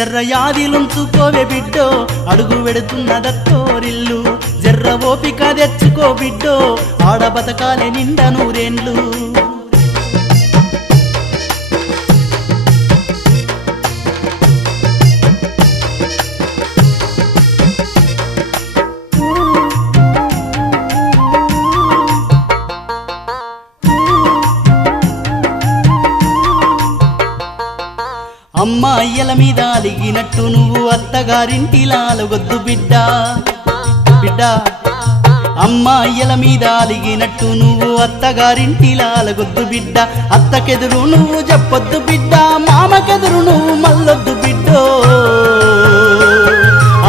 జర్ర యాదిలుంచుకోవే బిడ్డో అడుగు వెడుతున్నదత్తోరిల్లు జర్ర ఓపిక తెచ్చుకో బిడ్డో ఆడ బతకాలే నిండా నూరేండ్లు అమ్మాయిల మీద అలిగినట్టు నువ్వు అత్తగారింటిలా అలగొద్దు బిడ్డ బిడ్డ అమ్మాయిల మీద అలిగినట్టు నువ్వు అత్తగారింటిలా అలగొద్దు బిడ్డ అత్తకెదురు నువ్వు చెప్పొద్దు బిడ్డ మామకెదురు నువ్వు మల్లొద్దు బిడ్డో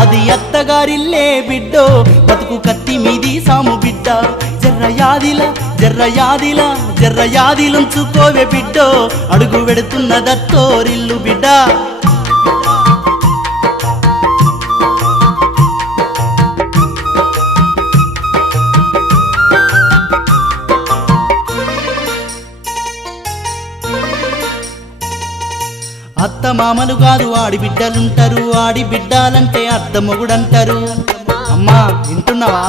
అది అత్తగారిల్లే బిడ్డో బతుకు కత్తి మీది సాము బిడ్డ జర్ర యాదిలుంచుకోవే బిడ్డో అడుగు వెడుతున్నదత్తోరిల్లు బిడ్డ అత్త మామలు కాదు ఆడిబిడ్డలుంటారు ఆడిబిడ్డాలంటే అత్త మొగుడంటారు అమ్మా వింటున్నావా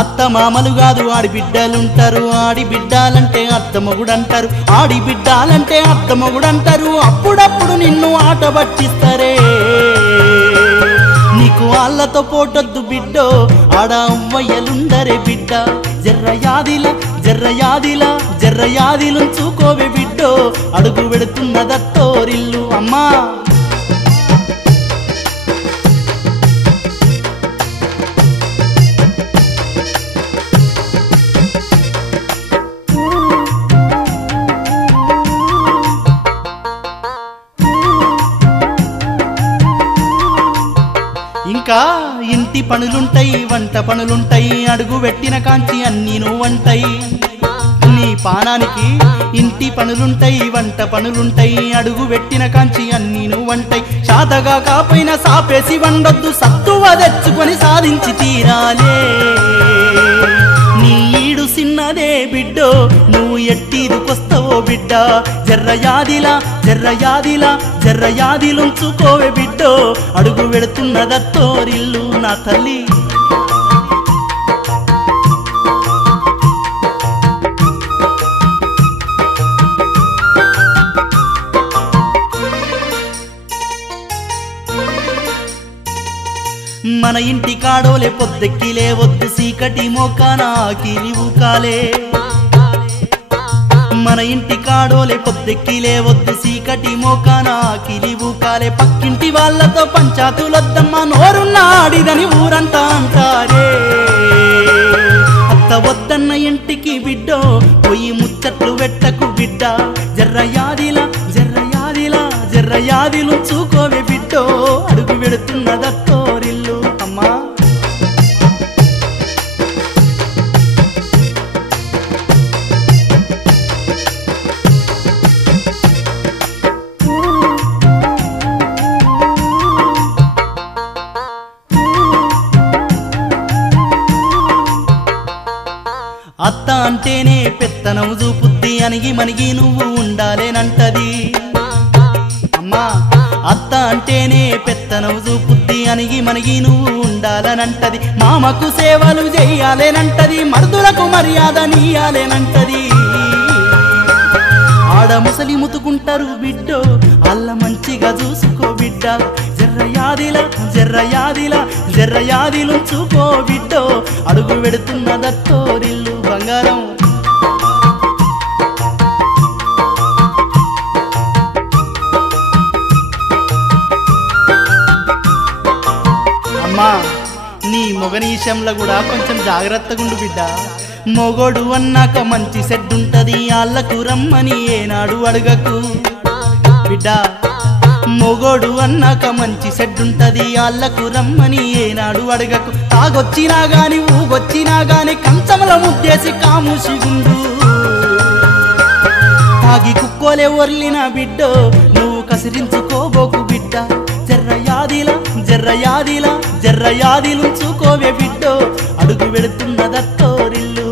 అత్త మామలు కాదు ఆడిబిడ్డలుంటారు ఆడిబిడ్డాలంటే అత్త మొగుడంటారు ఆడిబిడ్డాలంటే అత్త మొగుడంటారు అప్పుడప్పుడు నిన్ను ఆట పట్టిస్తారే నీకు వాళ్ళతో పోటొద్దు బిడ్డో ఆడ అవ్వయ్యలుండరే బిడ్డ జర్ర యాదిలుంచుకోవే బిడ్డో అడుగు వెడుతున్నదత్తోరిల్లు అమ్మా ఇంకా ఇంటి పనులుంటాయి వంట పనులుంటాయి అడుగు పెట్టిన కాంచి అన్నీ నువ్వంటాయి నీ పానానికి ఇంటి పనులుంటాయి వంట పనులుంటాయి అడుగు పెట్టిన కాంచి అన్నీ నువ్వంటాయి శాతగా కాపోయినా సాపేసి వండొద్దు సత్తువ తెచ్చుకొని సాధించి తీరాలే నీ ఈడు సిన్నదే బిడ్డో నువ్వు ఎట్టిదుకొస్తావో బిడ్డ జర్ర యాదిలుంచుకోవే బిడ్డో అడుగు వెడుతున్నదత్తోరిల్లు నా తల్లి మన ఇంటి కాడోలే పొద్దెక్కి లేవొద్దు సీకటి మోకాన ఆకిలి ఊకాలే మన ఇంటి కాడోలే పొద్దెక్కి లేవొద్దు సీకటి మోకాన ఆకిలి ఊకాలే పక్కింటి వాళ్ళతో పంచాతులొద్దమ్మ నోరున్న ఆడిదని ఊరంతా అంటారే అత్త వద్దన్న ఇంటికి బిడ్డో పొయ్యి ముచ్చట్లు వెట్టకు బిడ్డ జర్ర యాదిలుంచుకోవే బిడ్డో అడుగు వెడుతున్నదత్తోరిల్లు అమ్మా అత్త అంటేనే పెత్తనం చూపుద్ది అనిగి మనిగి నువ్వు ఉండాలేనంటది అమ్మా అత్త అంటేనే పెత్తనం చూపుద్ది అనిగి మనిగి నువ్వు ఉండాలనంటది మామకు సేవలు చెయ్యాలేనంటది మర్దులకు మర్యాద నీయాలేనంటది ఆడ ముసలి ముతుకుంటారు బిడ్డో అల్ల మంచిగా చూసుకో బిడ్డ జర్ర యాదిలుంచుకో బిడ్డో అడుగు వెడుతున్నదత్తోరిల్లు బంగారం అమ్మా నీ మొగని విషయంలో కూడా కొంచెం జాగ్రత్తగుండు బిడ్డ మొగోడు అన్నాక మంచి సెడ్డుంటది ఆళ్ళకు రమ్మని ఏనాడు అడగకు బిడ్డ మొగోడు అన్నాక మంచి సెడ్డుంటది ఆళ్ళకు రమ్మని ఏనాడు అడగకు తాగొచ్చినా గాని ఊగొచ్చినా గాని కంచంలో ముద్దేసి కాముషిగుండు తాగి కుక్కోలే ఒర్లిన బిడ్డో నువ్వు కసిరించుకోబోకు బిడ్డ జర్ర యాదిలుంచుకోవే బిడ్డో అడుగు వెడుతున్నదత్తోరిల్లు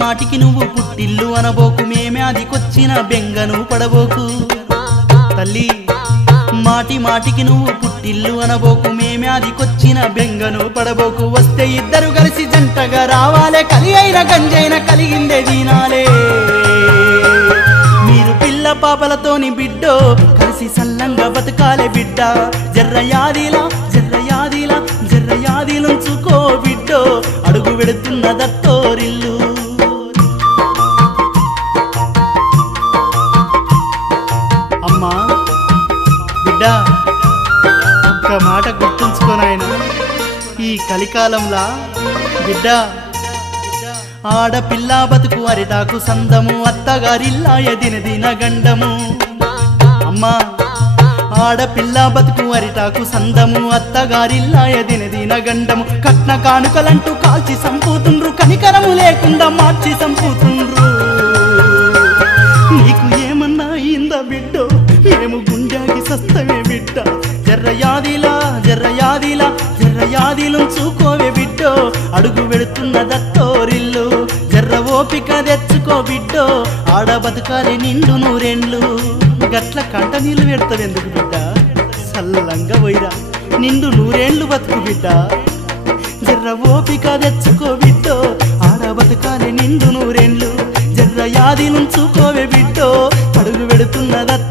మాటికి నువ్వు పుట్టిల్లు అనబోకు, మేమాదికొచ్చిన బెంగను పడబోకు. తల్లి మాటికి నువ్వు పుట్టిల్లు అనబోకు, మేమాదికొచ్చిన బెంగను పడబోకు. వస్తే ఇద్దరు కలిసి జంటగా రావాలే, కలి అయిన గంజైన కలిగిందే దీనాలే. మీరు పిల్ల పాపలతోని బిడ్డో కలిసి సల్లంగా బతకాలే బిడ్డ. జర్రయాదిలా జర్రయాదిలా జర్రయాదిలుంచుకో బిడ్డో, అడుగు వెడుతున్న దత్తోరిల్లు. అమ్మా బిడ్డ, ఒక్క మాట గుర్తుంచుకోనాయన, ఈ కలికాలంలా బిడ్డ ఆడపిల్ల బతుకు అరిటాకు సందము, అత్తగారిల్లాయ దినదిన గండము. అమ్మా ఆడపిల్ల బతుకు అరిటాకు సందము, అత్తగారిల్లాయ దినదిన గండము. కట్న కానుకలంటూ కాల్చి సంపుతుండ్రు, కనికరము లేకుండా మార్చి సంపుతుండ్రు. నీకు ఏమన్నా అయిందా బిడ్డో, మేము గుండెకి సస్తమే బిడ్డ. జర్రయాదిలా జర్రయాదిలా జర్రయాదిలుంచుకోవే బిడ్డో, అడుగు వెడుతున్న దత్తోరిల్లు. జర్ర ఓపిక తెచ్చుకో బిడ్డో, ఆడ బతుకాలి నిండు నూరెండ్లు. గట్ల కంట నీళ్ళు పెడతావెందుకు బిడ్డ, సల్లంగా పోయిరా నిండు నూరేండ్లు బతుకు బిడ్డ. జర్ర ఓపిక తెచ్చుకో బిడ్డో, ఆడ బతుకాలి నిండు నూరెండ్లు. జర్రయాదిలుంచుకోవే బిడ్డో, అడుగు వెడుతున్న దత్త